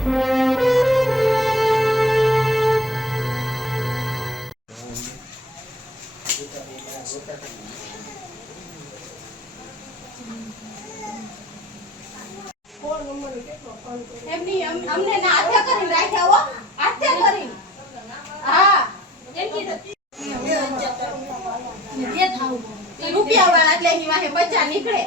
એમની અમને ના હાથે કરીને રાખ્યા હો, હાથે કરીને. હા એમ કીધું રૂપિયા વાળા એટલે એની વાહે બચ્ચા નીકળે.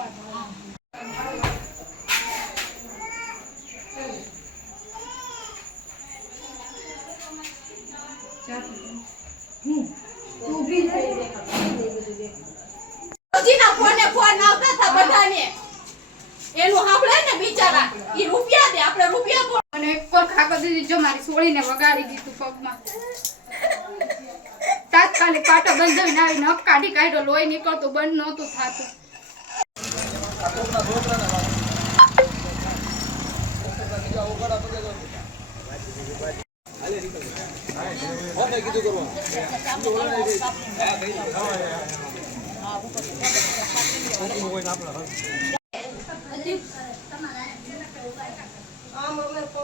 ફોન આવતા હતા બધાને, એનું સાંભળે ને બિચારા ઈ રૂપિયા દે, આપણે રૂપિયા અને એક કોર ખાકો દીધી જો મારી સોળીને વગાડી દીધું પગમાં. તાત્કાલિક પાટો બંધાવીને આવીને હક કાઢી કાઢ્યો, લોહી નીકળતું બંધ નહોતું થતું.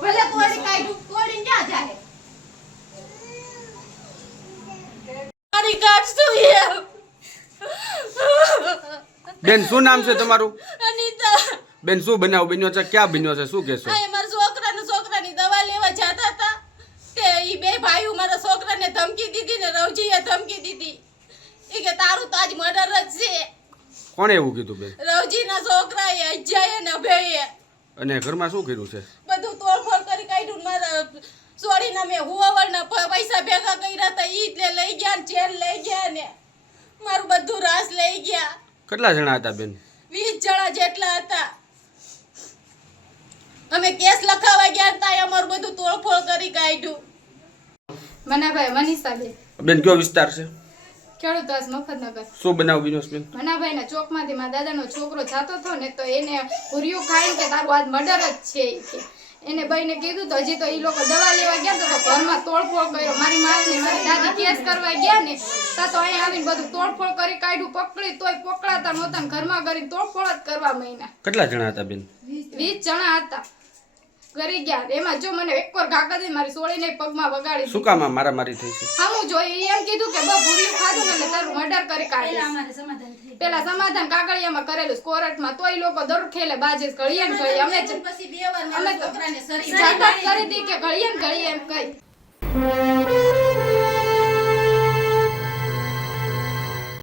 ભલે તોડી કાઢ્યું, તોડીને ક્યાં જાય? મારી કાઢશું એમ. બેન શું નામ છે તમારું? અનિતા. બેન શું બનાવ બન્યો છે, ક્યાં બન્યો છે, શું કહેશો? આ મારા છોકરાની દવા લેવા જતા હતા તે ઈ બે ભાઈઓ મારા છોકરાને ધમકી દીધી ને રવજીએ ધમકી દીધી. ઈ કે તારું તો આજ મર્ડર જ છે. કોણે એવું કીધું બેન? રવજીના છોકરાએ અજયે ને અભયે. અને ઘરમાં શું કર્યું છે? બધું તોડફોડ કરી કાઢ્યું. મારા સોડીના મેં હુવાવરના પૈસા ભેગા કર્યા હતા, ઈ જ લઈ ગયા ને ચેન લઈ ગયા ને મારું બધું રાસ લઈ ગયા. કેટલા જણા હતા બેન? 20 જણા જેટલા હતા. અમે કેસ લખાવા ગયા હતા, અમારું બધું તોડફોડ કરી કાઢ્યું. મનાભાઈ મનીષાબેન. બેન કયો વિસ્તાર છે? ખેડૂત આજ મફતનગર. શું બનાવ બન્યો છે બેન? મનાભાઈના ચોકમાંથી મારા દાદાનો છોકરો જાતો હતો ને તો એને પૂર્યું ખાઈને કે તારું આજ મર્ડર જ છે કે એને ભાઈને કીધું તો હજી તો એ લોકો દવા લેવા ગયા તો ઘરમાં તોડફોડ કર્યો. મારી માને મારી દાદી કેસ કરવા ગયા ને તો અહીં આવીને બધું તોડફોડ કરી કાઢ્યું. પકડી તોય પકડાતા નહોતા ને ઘરમાં કરીને તોડફોડ જ કરવા માંડ્યા. કેટલા જણા હતા બેન? 20 જણા હતા. કરી ગયા એમાં જો મને એક વાર ઘાકા દઈ મારી સોળીને પગમાં વગાડી. શું કામ મારા મારી થઈ છે? હા હું જોઈ એમ કીધું કે બહુ ભૂર્યું ખાધું ને એટલે તારું મર્ડર કરી કાઢીશ. પેલા સમાધાન કાગળિયામાં કરેલું કોર્ટમાં તોય લોકો દર ખેલે બાજે ઘડીએ ને ઘડીએ. અમે પછી બે વાર મારા છોકરાને સરી જાહેરાત કરી હતી કે ઘડીએ ને ઘડીએ એમ કઈ.